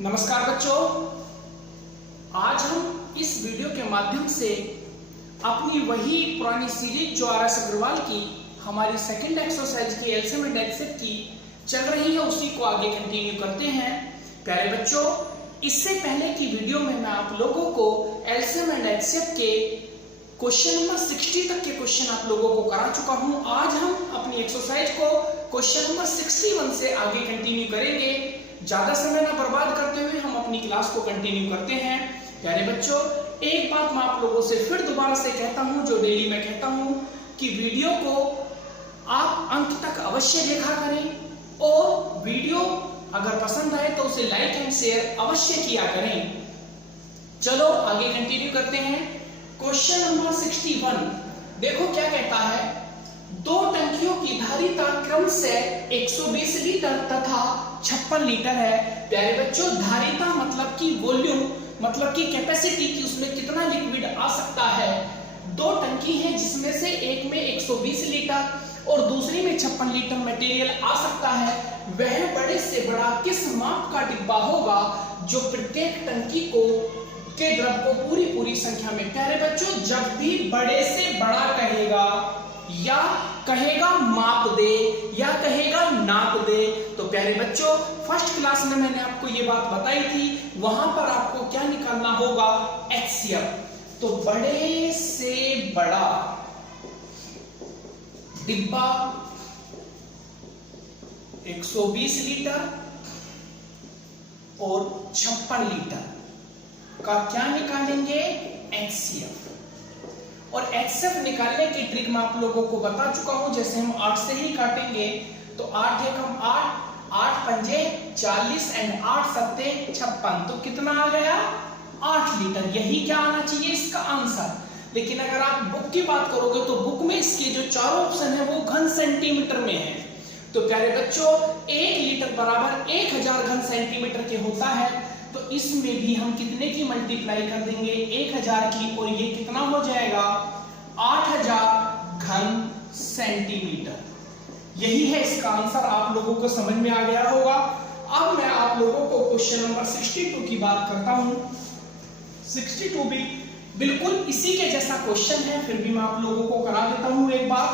नमस्कार बच्चों, आज हम इस वीडियो के माध्यम से अपनी वही पुरानी सीरीज जो आर एस अग्रवाल की हमारी सेकंड एक्सरसाइज की एलसीएम एंड एचसीएफ की चल रही है उसी को आगे कंटिन्यू करते हैं। प्यारे बच्चों, इससे पहले की वीडियो में मैं आप लोगों को एलसीएम एंड एचसीएफ के क्वेश्चन नंबर 60 तक के क्वेश्चन आप लोगों को करा चुका हूं। आज हम अपनी एक्सरसाइज को क्वेश्चन नंबर 61 से आगे कंटिन्यू करेंगे। ज्यादा समय ना बर्बाद करते हुए हम अपनी क्लास को कंटिन्यू करते हैं। प्यारे बच्चों, एक बात मैं आप लोगों से फिर दोबारा से कहता हूं, जो डेली मैं कहता हूं कि वीडियो को आप अंत तक अवश्य देखा करें और वीडियो अगर पसंद आए तो उसे लाइक एंड शेयर अवश्य किया करें। चलो आगे कंटिन्यू करते हैं। क्वेश्चन नंबर 61 देखो क्या कहता है। दो टंकियों की धारिता क्रम से 120 लीटर तथा 56 लीटर है। प्यारे बच्चों, धारिता मतलब की वॉल्यूम, मतलब की कैपेसिटी की उसमें कितना लिक्विड आ सकता है। दो टंकी है जिसमें से एक में 120 लीटर और दूसरी में 56 लीटर मटेरियल आ सकता है। वह बड़े से बड़ा किस माप का डिब्बा होगा जो प्रत्येक टंकी को के द्रव को पूरी संख्या में। प्यारे बच्चों, जब भी बड़े से बड़ा कहेगा या कहेगा माप दे या कहेगा नाप दे, तो प्यारे बच्चों फर्स्ट क्लास में मैंने आपको ये बात बताई थी, वहां पर आपको क्या निकालना होगा, एचसीएफ। तो बड़े से बड़ा डिब्बा 120 लीटर और 56 लीटर का क्या निकालेंगे, एचसीएफ। और एचसीएफ निकालने की ट्रिक मैं आप लोगों को बता चुका हूं। जैसे हम 8 से ही काटेंगे तो 8 एकम 8 पंजे 40 एंड 8 सत्ते 56, तो कितना आ गया, 8 लीटर। यही क्या आना चाहिए इसका आंसर। लेकिन अगर आप बुक की बात करोगे तो बुक में इसके जो चारों ऑप्शन है वो घन सेंटीमीटर में है। तो प्यारे बच्चों, 1 लीटर बराबर 1000 घन सेंटीमीटर के होता है। तो इसमें भी हम कितने की मल्टीप्लाई कर देंगे, 1000 की, और ये कितना हो जाएगा, 8000 घन सेंटीमीटर। यही है इसका आंसर। आप लोगों को समझ में आ गया होगा। अब मैं आप लोगों को क्वेश्चन नंबर 62 की बात करता हूं। 62 भी बिल्कुल इसी के जैसा क्वेश्चन है, फिर भी मैं आप लोगों को करा देता हूं एक बार।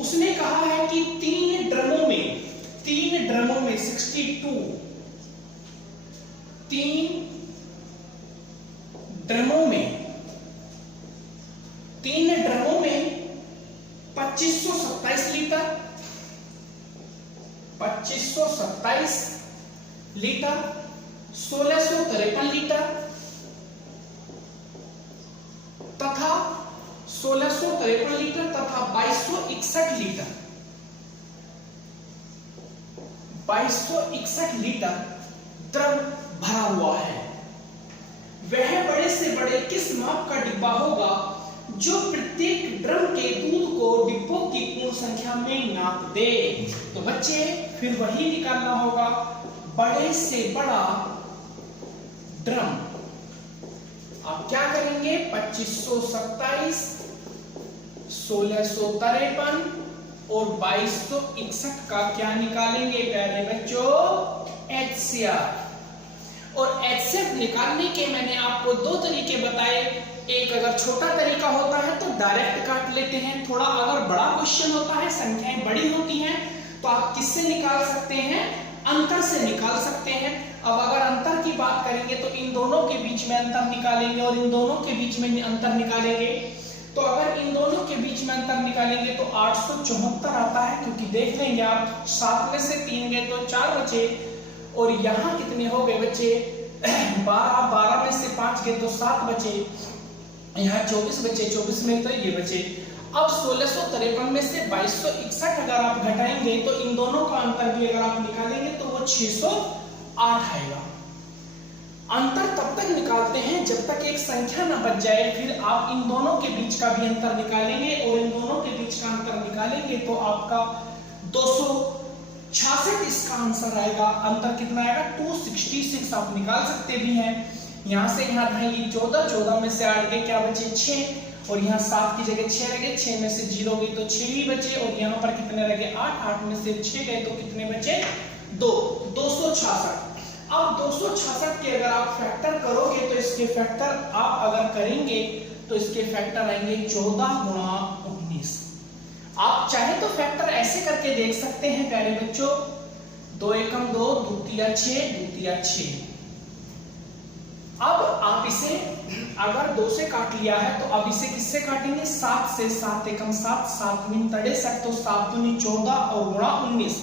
उसने कहा है कि 3 ड्रमों में 62, 3 ड्रमों में 2527 लीटर 1653 लीटर तथा 1653 लीटर तथा 2261 लीटर 2261 लीटर द्रव भरा हुआ है। वह बड़े से बड़े किस माप का डिब्बा होगा जो प्रत्येक ड्रम के दूध को डिब्बों की पूर्ण संख्या में नाप दे। तो बच्चे फिर वही निकालना होगा, बड़े से बड़ा ड्रम। आप क्या करेंगे, 2527, 1653 और 2261 का क्या निकालेंगे प्यारे बच्चों, एचसीएफ। और एचसीएफ निकालने के मैंने आपको 2 तरीके बताए। एक अगर छोटा तरीका होता है तो डायरेक्ट काट लेते हैं। थोड़ा अगर बड़ा क्वेश्चन होता है, संख्याएं बड़ी होती हैं, तो आप किससे निकाल सकते हैं, अंतर से निकाल सकते हैं। अब अगर अंतर की बात करेंगे तो इन दोनों के बीच में अंतर निकालेंगे और इन दोनों के बीच में अंतर निकालेंगे। तो अगर इन दोनों के बीच में अंतर निकालेंगे तो 874 आता है, क्योंकि देख लेंगे आप 7 में से 3 गए तो 4 बचे, और यहाँ कितने हो गए बच्चे, 12 में से 5 गए तो 7 बचे, यहाँ 24 बचे, 24 में तो ये बचे। अब 1653 में से 2261 अगर आप घटाएंगे तो इन दोनों का अंतर भी अगर आप निकालेंगे तो वो 608 आएगा। अंतर तब तक निकालते हैं जब तक एक संख्या ना बच जाए, फिर आप इन दोनों के बीच का भी अंतर निकालेंगे और इन दोनों के बीच का अंतर निकालेंगे तो आपका 266 इसका आंसर आएगा। अंतर कितना आएगा, 266। आप निकाल सकते भी हैं। यहां से यहां रहेगी 14, 14 में से 8 गए, क्या बचे, 6, और यहाँ 7 की जगह 6 लगे, 6 में से 0 गई तो 6 ही बचे, और यहाँ पर कितने लगे, 8, 8 में से 6 गए तो कितने बचे, 2, 266। अब 266 के अगर आप फैक्टर करोगे तो इसके फैक्टर आप अगर करेंगे तो इसके फैक्टर आएंगे 14 गुणा 19। आप चाहे तो फैक्टर ऐसे करके देख सकते हैं प्यारे बच्चों, 2 एकम 2, दूतिया 6, दूतिया 6। अब आप इसे अगर 2 से काट लिया है तो अब इसे किससे काटेंगे, 7 से। 7 एकम 7, 7 दूनी 63, तो 7 दूनी 14 और गुणा 19।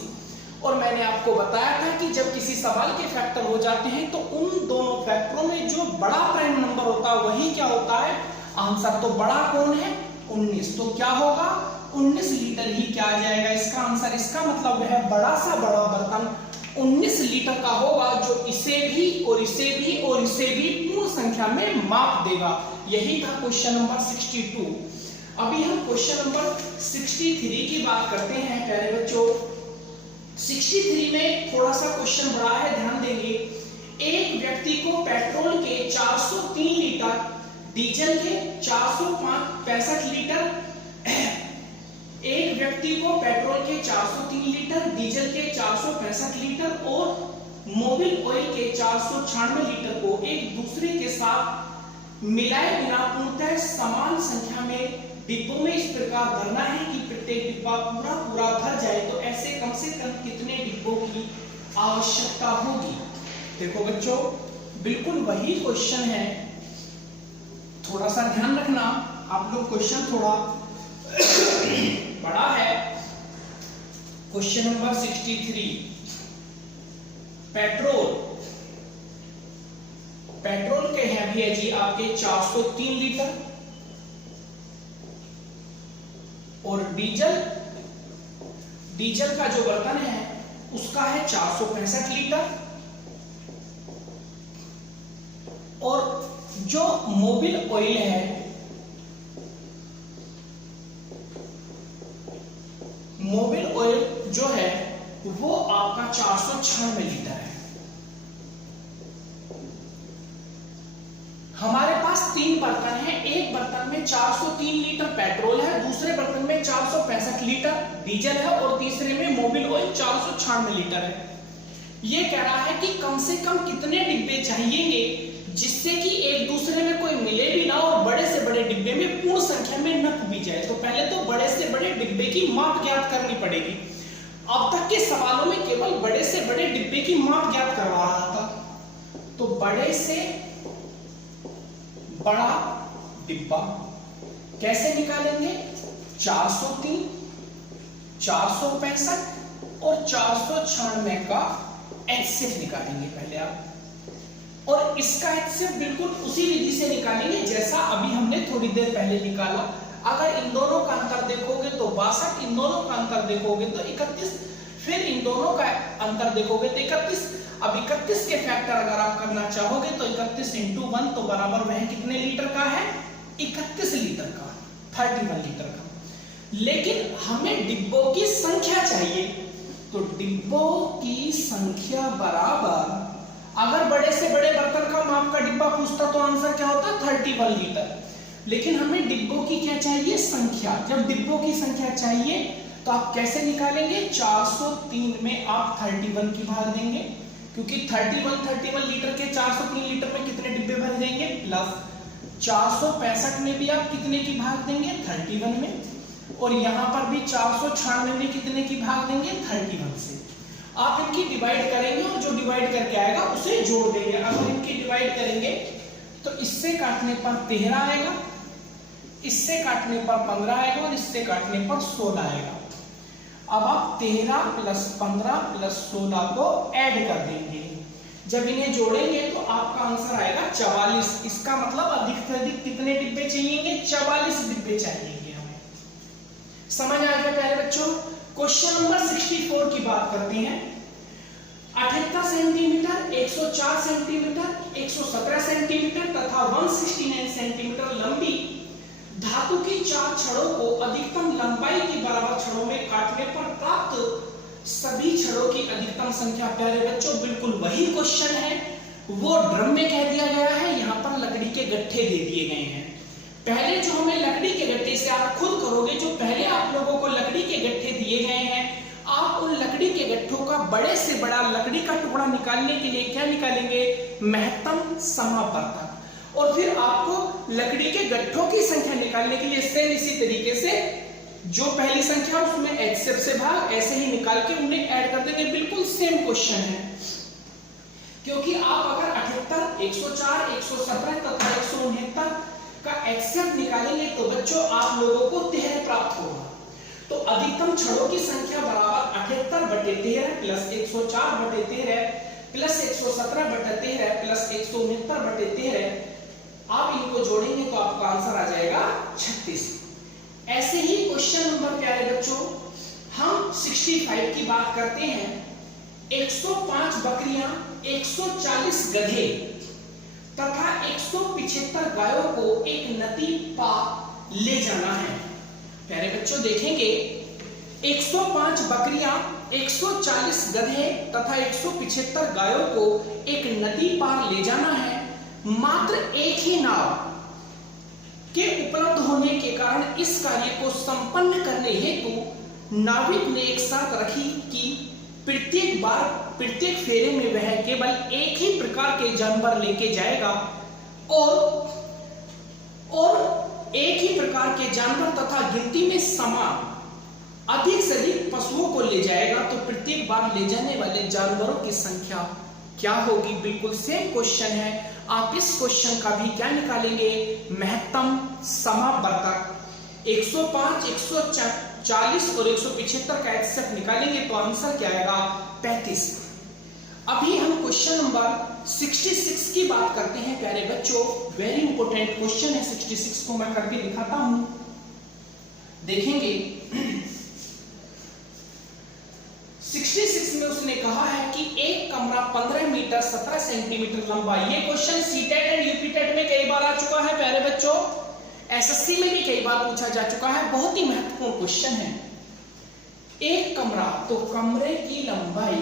और मैंने आपको बताया था कि जब किसी सवाल के फैक्टर हो जाते हैं तो उन दोनों फैक्टरों में जो बड़ा प्राइम नंबर होता है वही क्या होता है, आंसर। तो बड़ा कौन है, 19, तो क्या होगा, 19 लीटर ही क्या आ जाएगा इसका आंसर। इसका मतलब है बड़ा सा बड़ा बर्तन 19 लीटर का होगा, जो इसे भी और इसे भी और इसे भी पूर्ण संख्या में माप देगा। यही था क्वेश्चन नंबर 62। अभी हम क्वेश्चन नंबर 63 की बात करते हैं प्यारे बच्चों। 63 में थोड़ा सा क्वेश्चन बड़ा है, ध्यान देंगे। एक व्यक्ति को पेट्रोल के 403 लीटर, डीजल के 465 लीटर, एक व्यक्ति को पेट्रोल के 403 लीटर, डीजल के 465 लीटर और मोबिल ऑयल के 496 लीटर को एक दूसरे के साथ मिलाए बिना पूर्णतः समान संख्या में डिब्बों में इस प्रकार भरना है कि प्रत्येक डिब्बा पूरा पूरा भर जाए, तो ऐसे कम से कम कितने डिब्बों की आवश्यकता होगी। देखो बच्चों, बिल्कुल वही क्वेश्चन है, थोड़ा सा ध्यान रखना आप लोग, क्वेश्चन थोड़ा बड़ा है। क्वेश्चन नंबर 63, पेट्रोल के हैं भैया जी आपके 403 लीटर और डीजल का जो बर्तन है उसका है 465 लीटर, और जो मोबिल ऑयल है, मोबिल ऑयल जो है वो आपका 496 लीटर है। हमारे पास 3 बर्तन हैं, एक बर्तन में 403 लीटर पेट्रोल है, दूसरे बर्तन में 465 लीटर डीजल है और तीसरे में मोबिल ऑयल 496 लीटर है। ये कह रहा है कि कम से कम कितने डिब्बे चाहिएंगे जिससे कि एक दूसरे में कोई मिले भी ना और बड़े से बड़े डिब्बे में पूर्ण संख्या में नप भी जाए। तो पहले तो बड़े से बड़े डिब्बे की माप ज्ञात करनी पड़ेगी। अब तक के सवालों में केवल बड़े से बड़े डिब्बे की माप ज्ञात करवा रहा था, तो बड़े से बड़ा डिब्बा कैसे निकालेंगे, 403, 465 और 496 का एचसीएफ निकालेंगे पहले आप, और इसका एचसीएफ बिल्कुल उसी विधि से निकालेंगे जैसा अभी हमने थोड़ी देर पहले निकाला। अगर इन दोनों का अंतर देखोगे तो 62, इन दोनों का अंतर देखोगे तो 31, फिर इन दोनों का अंतर देखोगे तो 31। अब 31 के फैक्टर अगर आप करना चाहोगे तो 31 × 1 तो बराबर वह कितने लीटर का है, 31 लीटर का, 31 लीटर का। लेकिन हमें डिब्बों की संख्या चाहिए, तो डिब्बों की संख्या बराबर, अगर बड़े से बड़े बर्तन का माप का डिब्बा पूछता तो आंसर क्या होता, 31 लीटर। लेकिन हमें डिब्बों की क्या चाहिए, संख्या। जब डिब्बों की संख्या चाहिए तो आप कैसे निकालेंगे, 403 में आप 31 की भाग देंगे, क्योंकि 31 लीटर के 403 लीटर में कितने डिब्बे भर देंगे, प्लस 465 में भी आप कितने की भाग देंगे, 31 में, और यहां पर भी 496 में कितने की भाग देंगे, 31 से। आप इनकी डिवाइड करेंगे और जो डिवाइड करके आएगा उसे जोड़ देंगे। अगर इनकी डिवाइड करेंगे तो इससे काटने पर 13 आएगा, इससे काटने पर 15 आएगा और इससे काटने पर 16 आएगा। अब आप 13 + 15 + 16 को ऐड कर देंगे। जब इन्हें जोड़ेंगे तो आपका आंसर आएगा 44। इसका मतलब अधिक से अधिक कितने डिब्बे चाहिए, 44 डिब्बे चाहिए हमें। समझ आ गया प्यारे बच्चों। क्वेश्चन नंबर 64 की बात करते हैं। 78 सेंटीमीटर, 104 सेंटीमीटर, 117 सेंटीमीटर तथा 169 सेंटीमीटर लंबी धातु की 4 छड़ों को अधिकतम लंबाई के बराबर छड़ों में काटने पर प्राप्त सभी छड़ों की अधिकतम संख्या। प्यारे बच्चों, बिल्कुल वही क्वेश्चन है, वो ड्रम में कह दिया गया है, यहाँ पर लकड़ी के गट्ठे दे दिए गए हैं। पहले जो हमें लकड़ी के गट्ठे से आप खुद करोगे, जो पहले आप लोगों को लकड़ी के गट्ठे दिए गए हैं, आप उन लकड़ी के गट्ठों का बड़े से बड़ा लकड़ी का टुकड़ा निकालने के लिए क्या निकालेंगे, महत्तम समापवर्तक। और फिर आपको लकड़ी के गट्ठों की संख्या निकालने के लिए सेम इसी तरीके से जो पहली संख्या उसमें HCF से भाग ऐसे ही निकाल के उन्हें ऐड कर देंगे। बिल्कुल सेम क्वेश्चन है, क्योंकि आप अगर 78, 104, 117 तथा 169 का HCF निकालेंगे तो बच्चों आप लोगों को 13 प्राप्त होगा। तो अधिकतम छड़ों की संख्या बराबर 78/13 प्लस 104/13 प्लस 117/13 प्लस 169/13। आप इनको जोड़ेंगे तो आपका आंसर आ जाएगा 36। ऐसे ही क्वेश्चन नंबर प्यारे बच्चों हम 65 की बात करते हैं। 105 बकरियां, 140 गधे तथा 175 गायों को एक नदी पार ले जाना है। प्यारे बच्चों देखेंगे 105 बकरियां, 140 गधे तथा 175 गायों को एक नदी पार ले जाना है। मात्र एक ही नाव के उपलब्ध होने के कारण इस कार्य को संपन्न करने हेतु नाविक ने एक शर्त रखी कि प्रत्येक फेरे में वह केवल एक ही प्रकार के जानवर लेके जाएगा और एक ही प्रकार के जानवर तथा गिनती में समान अधिक से अधिक पशुओं को ले जाएगा। तो प्रत्येक बार ले जाने वाले जानवरों की संख्या क्या होगी। बिल्कुल सेम क्वेश्चन है। आप इस क्वेश्चन का भी क्या निकालेंगे, महत्तम समापवर्तक। 105, 140 और 175 का HCF निकालेंगे तो आंसर क्या आएगा, 35। अभी हम क्वेश्चन नंबर 66 की बात करते हैं प्यारे बच्चों। वेरी इंपॉर्टेंट क्वेश्चन है। 66 को मैं करके दिखाता हूं, देखेंगे। 66 में उसने कहा है कि एक कमरा 15 मीटर 17 सेंटीमीटर लंबा। ये क्वेश्चन सीटेट एंड यूपीटेट में कई बार आ चुका है प्यारे बच्चों, एसएससी में भी कई बार पूछा जा चुका है। बहुत ही महत्वपूर्ण क्वेश्चन है। एक कमरा, तो कमरे की लंबाई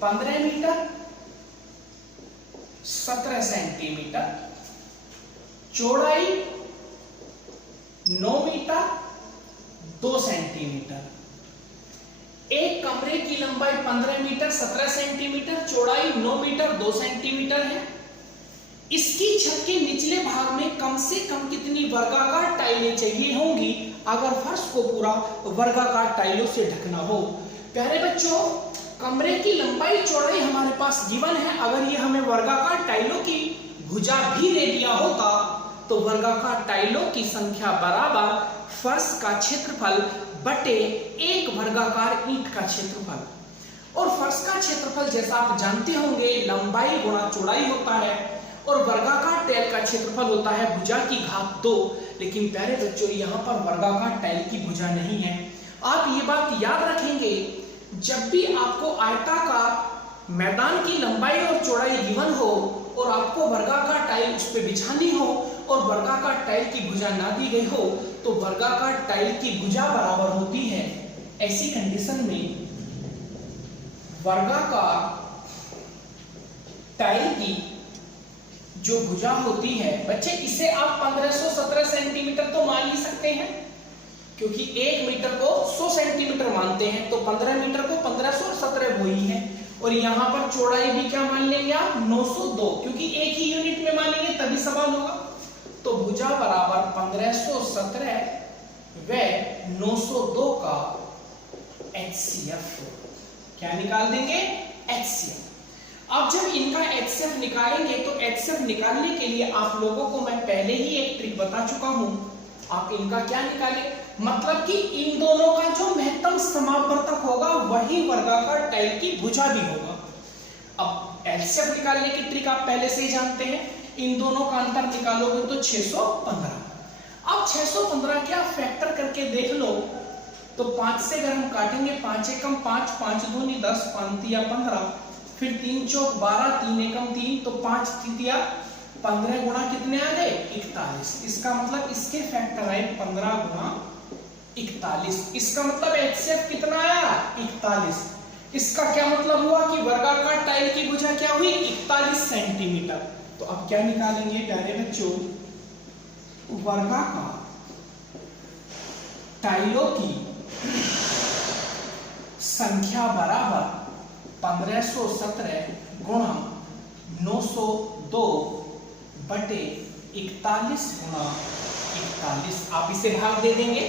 15 मीटर 17 सेंटीमीटर, चौड़ाई 9 मीटर 2 सेंटीमीटर। एक कमरे की लंबाई 15 मीटर 17 सेंटीमीटर, चौड़ाई 9 मीटर 2 सेंटीमीटर है। इसकी छत के निचले भाग में कम से कम कितनी वर्गाकार टाइलें चाहिए होंगी अगर फर्श को पूरा वर्गाकार टाइलों से ढकना हो। प्यारे बच्चों कमरे की लंबाई चौड़ाई हमारे पास गिवन है। अगर ये हमें वर्गाकार टाइलों की भुजा भी दे दिया होता तो वर्गाकार टाइलों की संख्या बराबर फर्श का क्षेत्रफल बटे एक वर्गाकार ईंट का क्षेत्रफल। और फर्श का क्षेत्रफल जैसा आप जानते होंगे लंबाई गुणा चौड़ाई होता है और वर्गाकार टाइल का क्षेत्रफल होता है भुजा की घात 2। लेकिन प्यारे बच्चों यहाँ पर वर्गाकार टाइल की भुजा नहीं है। आप ये बात याद रखेंगे, जब भी आपको आयताकार मैदान की लंबाई और चौड़ाई गिवन हो और आपको वर्गाकार टाइल उस पर बिछानी हो और वर्गाकार टाइल की भुजा ना दी गई हो तो वर्गाकार टाइल की भुजा बराबर होती है। ऐसी कंडीशन में वर्गाकार टाइल की जो भुजा होती है बच्चे, इसे आप 1517 सेंटीमीटर तो मान ही सकते हैं, क्योंकि 1 मीटर को 100 सेंटीमीटर मानते हैं, तो 15 मीटर को 1517 वही है। और यहाँ पर चौड़ाई भी क्या मान लेंगे आप, 902, क्योंकि एक ही यूनिट में मानेंगे तभी सवाल होगा। तो भुजा बराबर 1517 व 902 का HCF क्या निकाल देंगे, HCF। अब जब इनका HCF निकालेंगे तो HCF निकालने के लिए आप लोगों को मैं पहले ही एक ट्रिक बता चुका हूं। आप इनका क्या निकालें, मतलब कि इन दोनों का जो महत्तम समापवर्तक होगा वही वर्गाकार टाइल की भुजा भी होगा। अब HCF निकालने की ट्रिक आप पहले से ही जानते हैं। इन दोनों का अंतर निकालोगे तो 615। अब 615 क्या फैक्टर करके देख लो तो 5 से अगर हम काटेंगे 5 एकम 5, 5 दूनी 10, 5 तिया 15, फिर 3 चौक 12, 3 एकम 3, तो 5 तिया 15 गुणा कितने आ गए, 41। इसका मतलब इसके फैक्टर आए 15 गुणा 41। इसका मतलब HCF कितना आया, 41। इसका क्या मतलब हुआ कि वर्गाकार टाइल की भुजा क्या हुई, 41 सेंटीमीटर। तो अब क्या निकालेंगे प्यारे बच्चों, वर्गाकार टाइलों की संख्या बराबर 1517 गुणा 902 बटे 41 गुणा 41। आप इसे भाग दे देंगे।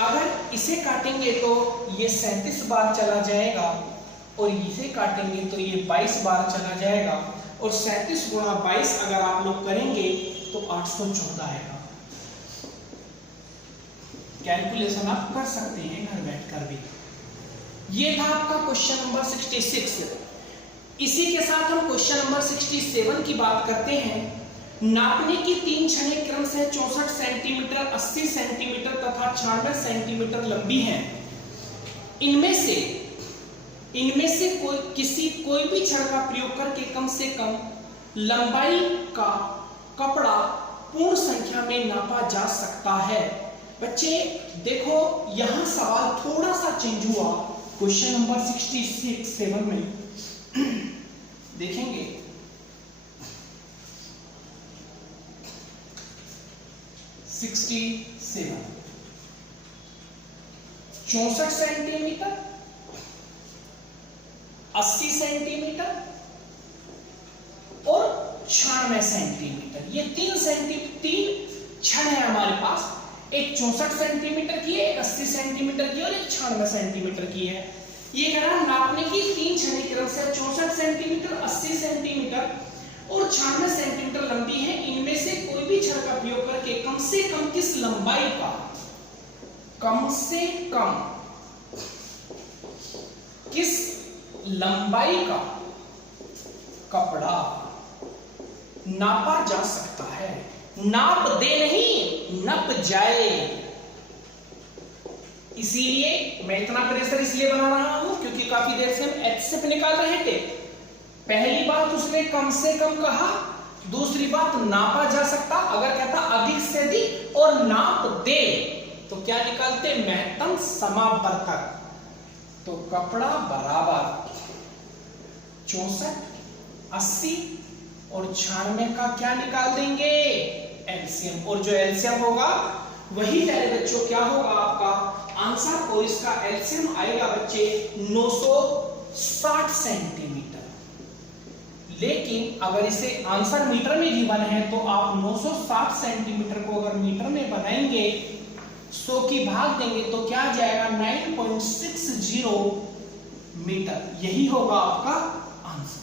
अगर इसे काटेंगे तो ये 37 बार चला जाएगा और इसे काटेंगे तो ये 22 बार चला जाएगा और 37 गुणा 22 अगर आप लोग करेंगे तो 814 आएगा। कैलकुलेशन आप कर सकते हैं घर बैठकर भी। ये था आपका क्वेश्चन नंबर 66। इसी के साथ हम क्वेश्चन नंबर 67 की बात करते हैं। नापने की 3 छड़ें क्रमशः 64 सेंटीमीटर, 80 सेंटीमीटर तथा 96 सेंटीमीटर लंबी हैं। इनमें से कोई भी छड़ का प्रयोग करके कम से कम लंबाई का कपड़ा पूर्ण संख्या में नापा जा सकता है। बच्चे देखो यहां सवाल थोड़ा सा चेंज हुआ क्वेश्चन नंबर 67 में। देखेंगे 67 64 सेंटीमीटर, 80 सेंटीमीटर और 96 सेंटीमीटर, ये 3 छड़ है हमारे पास। एक 64 सेंटीमीटर की है, एक 80 सेंटीमीटर की और एक 96 सेंटीमीटर की है। ये कह रहा नापने की 3 छड़ें क्रमशः 64 सेंटीमीटर, 80 सेंटीमीटर और 96 सेंटीमीटर लंबी है। इनमें से कोई भी छड़ का प्रयोग करके कम से कम किस लंबाई का, कम से कम किस लंबाई का कपड़ा नापा जा सकता है। नाप दे नहीं, नप जाए। इसीलिए मैं इतना प्रेशर इसलिए बना रहा हूं क्योंकि काफी देर से हम एचसीएफ निकाल रहे थे। पहली बात उसने कम से कम कहा, दूसरी बात नापा जा सकता। अगर कहता अधिक से अधिक और नाप दे तो क्या निकालते, महत्तम समावर्तक। तो कपड़ा बराबर 64, 80 और 96 का क्या निकाल देंगे, एलसीएम। और जो एलसीएम होगा वही प्यारे बच्चों क्या होगा आपका आंसर, और इसका एलसीएम आएगा बच्चे 960 सेंटीमीटर। लेकिन अगर इसे आंसर मीटर में गिवन है तो आप 960 सेंटीमीटर को अगर मीटर में बनाएंगे 100 की भाग देंगे तो क्या आ जाएगा 9.60 मीटर। यही होगा आपका आंसर।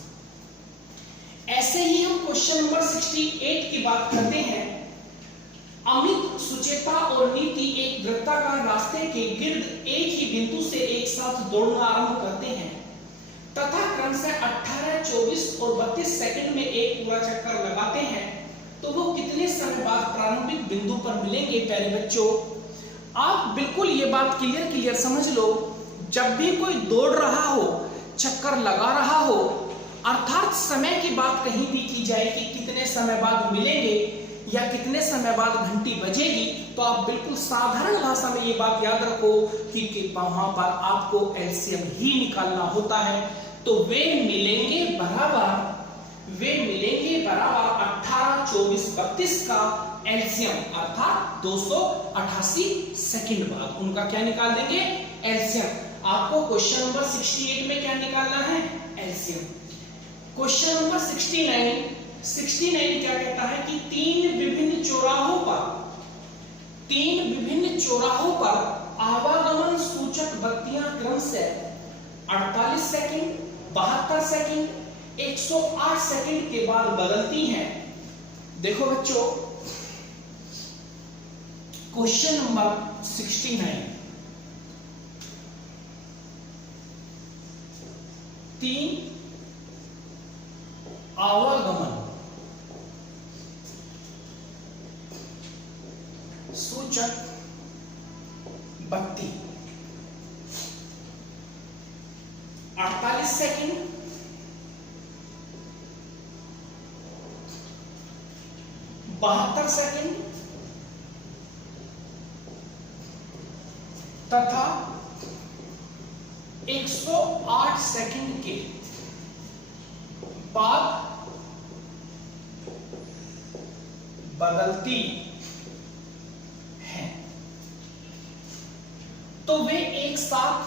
ऐसे ही हम क्वेश्चन नंबर 68 की बात करते हैं। अमित, सुचेता और नीति एक वृत्ताकार रास्ते के गिर्द एक ही बिंदु से एक साथ दौड़ना आरंभ करते हैं तथा क्रमशः 18, 24 और 32 सेकंड में एक पूरा चक्कर लगाते हैं, तो वो कितने समय बाद प्रारंभिक बिंदु पर मिलेंगे। प्यारे बच्चों आप बिल्कुल ये बात क्लियर समझ लो। जब भी कोई दौड़ रहा हो, चक्कर लगा रहा हो, अर्थात समय की बात कहीं भी की जाए कि कितने समय बाद मिलेंगे या कितने समय बाद घंटी बजेगी, तो आप बिल्कुल साधारण भाषा में ये बात याद रखो कि वहां पर आपको एलसीएम ही निकालना होता है। तो वे मिलेंगे बराबर 18, 24, 32 का एलसीएम अर्थात 288 सेकंड बाद उनका क्या निकाल देंगे, एलसीएम। आपको क्वेश्चन नंबर 68 में क्या निकालना है, एलसीएम। क्वेश्चन नंबर 69 क्या कहता है कि तीन विभिन्न चौराहों पर आवागमन सूचक बत्तियां क्रमशः 48 सेकंड, 72 सेकंड, 108 सेकंड के बाद बदलती हैं। देखो बच्चों क्वेश्चन नंबर 69, तीन आवागमन सूचक बत्ती 48 सेकंड, 72 सेकंड तथा 108 सेकंड के बाद बदलती है। तो वे एक साथ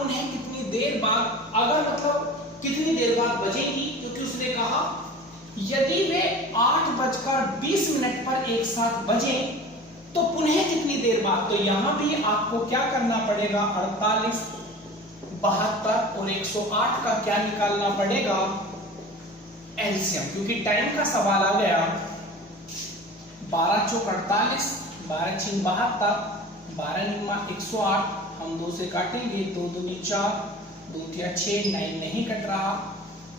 उन्हें कितनी देर बाद, अगर मतलब कितनी देर बाद बजेंगी, क्योंकि उसने कहा यदि वे 8:20 पर एक साथ बजें तो पुनः कितनी देर बाद। तो यहां भी आपको क्या करना पड़ेगा, 48, 72 और 108 का क्या निकालना पड़ेगा, एलसीएम, क्योंकि टाइम का सवाल आ गया। 12 चौक 48, 12 छीन 72, 12 निम्मा 108, हम 2 से काटेंगे, 2 दूनी 4, 2 तिया 6, 9 नहीं कट रहा,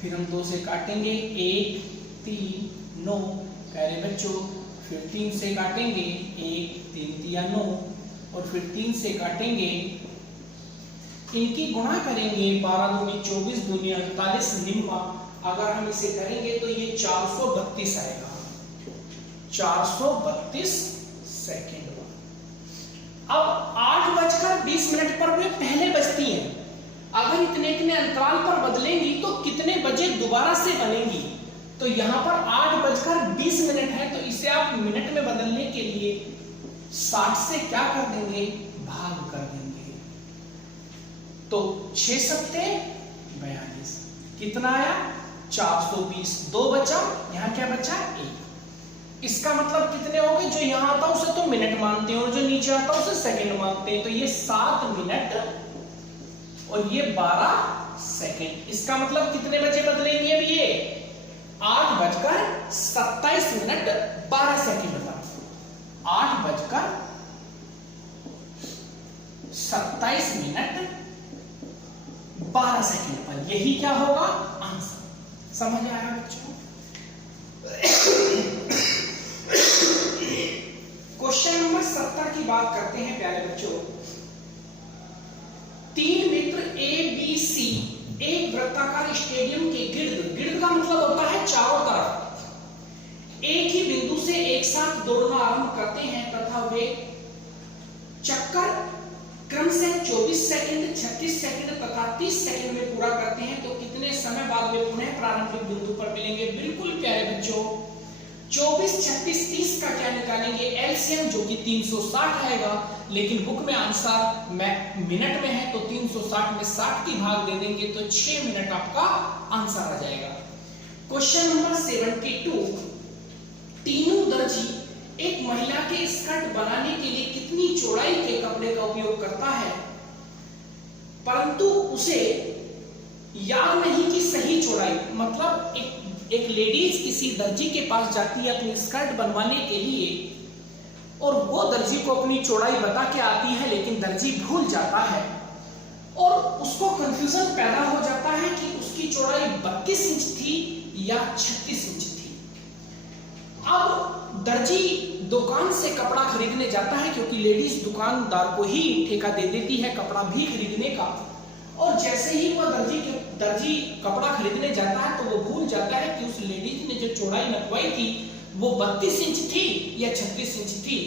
फिर हम 2 से काटेंगे, 1 3 9 प्यारे बच्चों, फिर 3 से काटेंगे, 1 3 तिया 9 और फिर 3 से काटेंगे, इनकी गुणा करेंगे, 12 दूनी 24, दूनी 48 निम्मा, अगर हम इसे करेंगे तो ये 432 आएगा, 432 सेकेंड। अब 8:20 पर वे पहले बजती हैं, अगर इतने अंतराल पर बदलेंगी तो कितने बजे दोबारा से बनेंगी। तो यहां पर 8:20 है, तो इसे आप मिनट में बदलने के लिए 60 से क्या कर देंगे, भाग कर देंगे। तो 6 सत्ते 42, कितना आया, 420, 2 बचा, यहां क्या बचा, 1। इसका मतलब कितने हो गए, जो यहां आता उसे तो मिनट मानते हैं और जो नीचे आता उसे सेकंड मानते हैं। तो ये 7 मिनट और ये 12 सेकंड। इसका मतलब कितने बजे बदलेंगे अब ये, 8:27 12 सेकंड पर, 8:27 12 सेकंड पर, यही क्या होगा, आंसर। समझ आया बच्चों। क्वेश्चन नंबर 70 की बात करते हैं प्यारे बच्चों। 3 मित्र ए बी सी एक वृत्ताकार स्टेडियम के गिर्द का मतलब होता है चारों तरफ, एक ही बिंदु से एक साथ दौड़ना आरंभ करते हैं तथा वे चक्कर क्रम से 24 सेकंड, 36 सेकंड तथा 30 सेकंड में पूरा करते हैं, तो कितने समय बाद वे पुनः प्रारंभिक बिंदु पर मिलेंगे। बिल्कुल प्यारे बच्चों, 24, 36, 30 का क्या निकालेंगे, एलसीएम, जो कि 360 आएगा, लेकिन बुक में आंसर मिनट में है तो 360 में 60 की भाग दे देंगे तो 6 मिनट आपका आंसर आ जाएगा। क्वेश्चन नंबर 72, तीनों दर्जी एक महिला के स्कर्ट बनाने के लिए कितनी चौड़ाई के कपड़े का उपयोग करता है, परंतु उसे याद नहीं कि सही चौड़ाई, मतलब एक लेडीज किसी दर्जी के पास जाती है अपनी स्कर्ट बनवाने के लिए और वो दर्जी को अपनी चौड़ाई बता के आती है, लेकिन दर्जी भूल जाता है और उसको कंफ्यूजन पैदा हो जाता है कि उसकी चौड़ाई 32 इंच थी या 36 इंच थी। अब दर्जी दुकान से कपड़ा खरीदने जाता है, क्योंकि लेडीज दुकानदार को ही ठेका दे देती है कपड़ा भी खरीदने का, और जैसे ही वह दर्जी कपड़ा खरीदने जाता है तो वो भूल जाता है कि उस लेडीज ने जो चौड़ाई नपवाई थी वो 32 इंच थी या 36 इंच थी।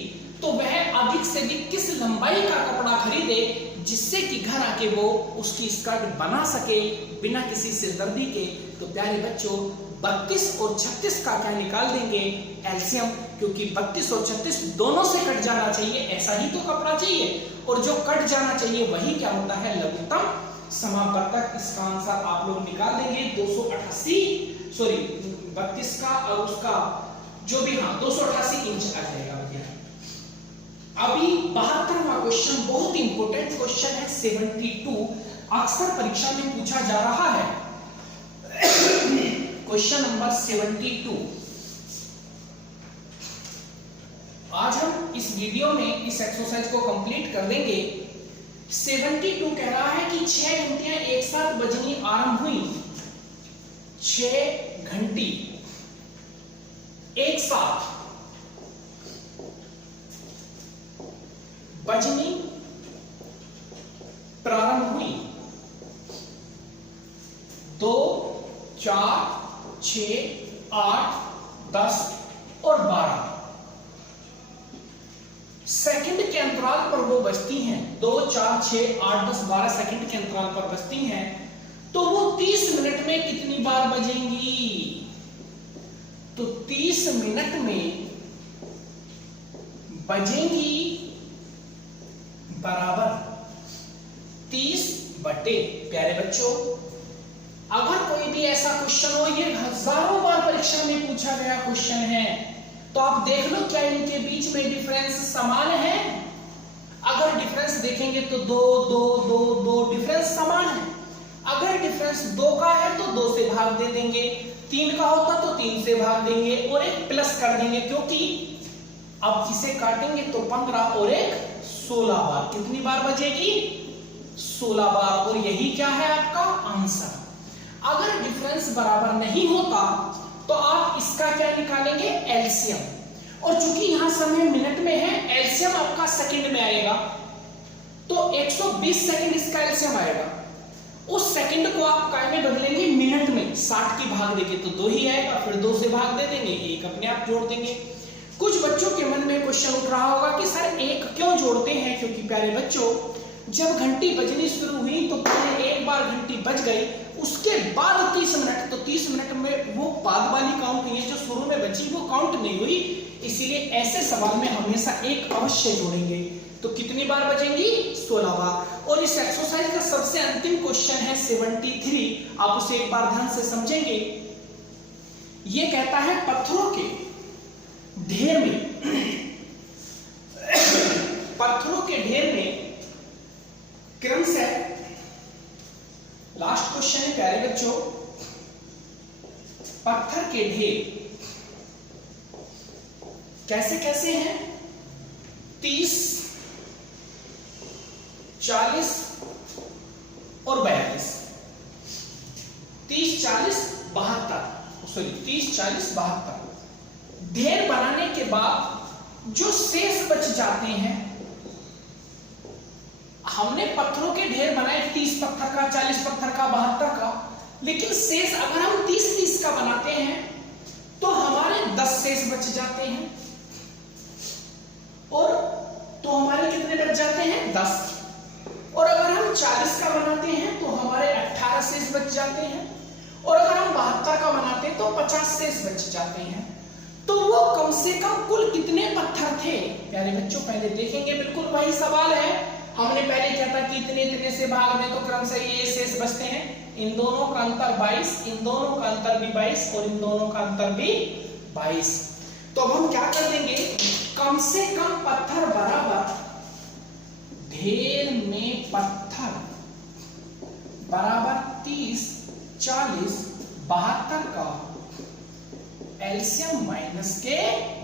तो वह अधिक से अधिक किस लंबाई का कपड़ा खरीदे जिससे कि घर आके वो उसकी स्कर्ट बना सके बिना किसी सिरदर्दी के। तो प्यारे बच्चों, 32 और 36 का क्या निकाल देंगे, एलसीएम, क्योंकि 32 और 36 दोनों से कट जाना चाहिए, ऐसा ही तो कपड़ा चाहिए, और जो कट जाना चाहिए वही क्या होता है, लघुत्तम समापवर्तक। इसका आंसर आप लोग निकाल देंगे 32 का और उसका जो भी, हाँ 288 इंच आ जाएगा। अभी 72वां क्वेश्चन बहुत इंपॉर्टेंट क्वेश्चन है, 72, अक्सर परीक्षा में पूछा जा रहा है। Question number 72। आज हम इस वीडियो में इस एक्सरसाइज को कंप्लीट कर देंगे। 72 कह रहा है कि 6 घंटियां एक साथ बजनी आरंभ हुई, 6 घंटी एक साथ बजनी प्रारंभ हुई, 2, 4, 6, 8, 10 और 12 सेकंड के अंतराल पर वो बजती हैं। 2, 4, 6, 8, 10, 12 सेकंड के अंतराल पर बजती हैं, तो वो 30 मिनट में कितनी बार बजेंगी, तो 30 मिनट में बजेंगी बराबर 30 बटे। प्यारे बच्चों, अगर कोई भी ऐसा क्वेश्चन हो, ये हजारों बार परीक्षा में पूछा गया क्वेश्चन है, तो आप देख लो क्या इनके बीच में डिफरेंस समान है। अगर डिफरेंस देखेंगे तो 2 2 2 2 डिफरेंस समान है। अगर डिफरेंस 2 का है तो 2 से भाग दे देंगे, 3 का होता तो 3 से भाग देंगे और एक प्लस कर देंगे, क्योंकि अब इसे काटेंगे तो 15 और एक 16 बार। कितनी बार बचेगी? 16 बार। और यही क्या है आपका आंसर। अगर डिफरेंस बराबर नहीं होता तो आप इसका क्या निकालेंगे? एलसीएम। और चूंकि यहां समय मिनट में है, एलसीएम आपका सेकंड में आएगा, तो 120 सेकंड इसका एलसीएम आएगा। उस सेकंड को आप काय में बदलेंगे? मिनट में। 60 की भाग देंगे तो 2 ही आएगा, फिर 2 से भाग दे देंगे, 1 अपने आप जोड़ देंगे। कुछ बच्चों के मन में क्वेश्चन उठ रहा होगा कि सर 1 क्यों जोड़ते हैं? क्योंकि प्यारे बच्चों, जब घंटी बजनी शुरू हुई तो पहले एक बार घंटी बज गई, उसके बाद 30 मिनट, तो 30 मिनट में वो बाद वाली काउंट हुई है, जो शुरू में बची वो काउंट नहीं हुई। इसीलिए ऐसे सवाल में हमेशा 1 अवश्य जोड़ेंगे। तो कितनी बार बचेंगी? 16 बार। और इस एक्सरसाइज का सबसे अंतिम क्वेश्चन है 73। आप उसे एक बार ध्यान से समझेंगे। ये कहता है पत्थरों के ढेर में पत्थरों के ढेर में क्रमशः, लास्ट क्वेश्चन है प्यारे बच्चों, पत्थर के ढेर कैसे कैसे हैं? 30, 40 और 42। 30, 40, 72, सॉरी 30, 40, 72। ढेर बनाने के बाद जो शेष बच जाते हैं, हमने पत्थरों के ढेर बनाए 30 पत्थर का, 40 पत्थर का, 72 का, लेकिन शेष अगर हम 30-30 का बनाते हैं तो हमारे 10 शेष बच जाते हैं। और तो हमारे कितने बच जाते हैं? 10। और अगर हम 40 का बनाते हैं तो हमारे 18 शेष बच जाते हैं। और अगर हम 72 का बनाते हैं तो 50 शेष बच जाते हैं। तो वो कम से कम कुल कितने पत्थर थे? प्यारे बच्चों, पहले देखेंगे, बिल्कुल वही सवाल है। हमने पहले क्या था कि इतने इतने से भाग में तो क्रमशः ये शेष बचते हैं। इन दोनों का अंतर 22, इन दोनों का अंतर भी 22 और इन दोनों का अंतर भी 22। तो अब हम क्या कर देंगे? कम से कम पत्थर बराबर ढेर में पत्थर बराबर 30, 40, 72 का एलसीएम माइनस के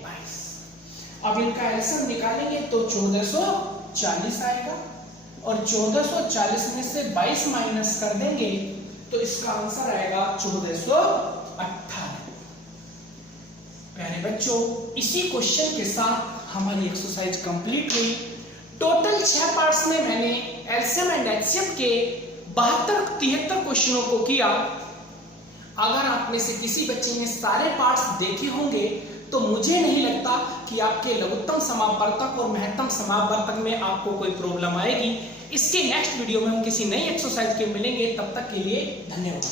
22। अब इनका एलसीएम निकालेंगे तो 1440 आएगा, और 1440 में से 22 माइनस कर देंगे तो इसका आंसर आएगा 1418। प्यारे बच्चों, इसी क्वेश्चन के साथ हमारी एक्सरसाइज कंप्लीट हुई। टोटल 6 पार्ट्स में मैंने एलसीएम एंड एचसीएफ के 72-73 क्वेश्चनों को किया। अगर आप में से किसी बच्चे ने सारे पार्ट्स देखे होंगे तो मुझे नहीं लगता कि आपके लघुत्तम समापवर्तक और महत्तम समापवर्तक में आपको कोई प्रॉब्लम आएगी। इसके नेक्स्ट वीडियो में हम किसी नई एक्सरसाइज के मिलेंगे। तब तक के लिए धन्यवाद।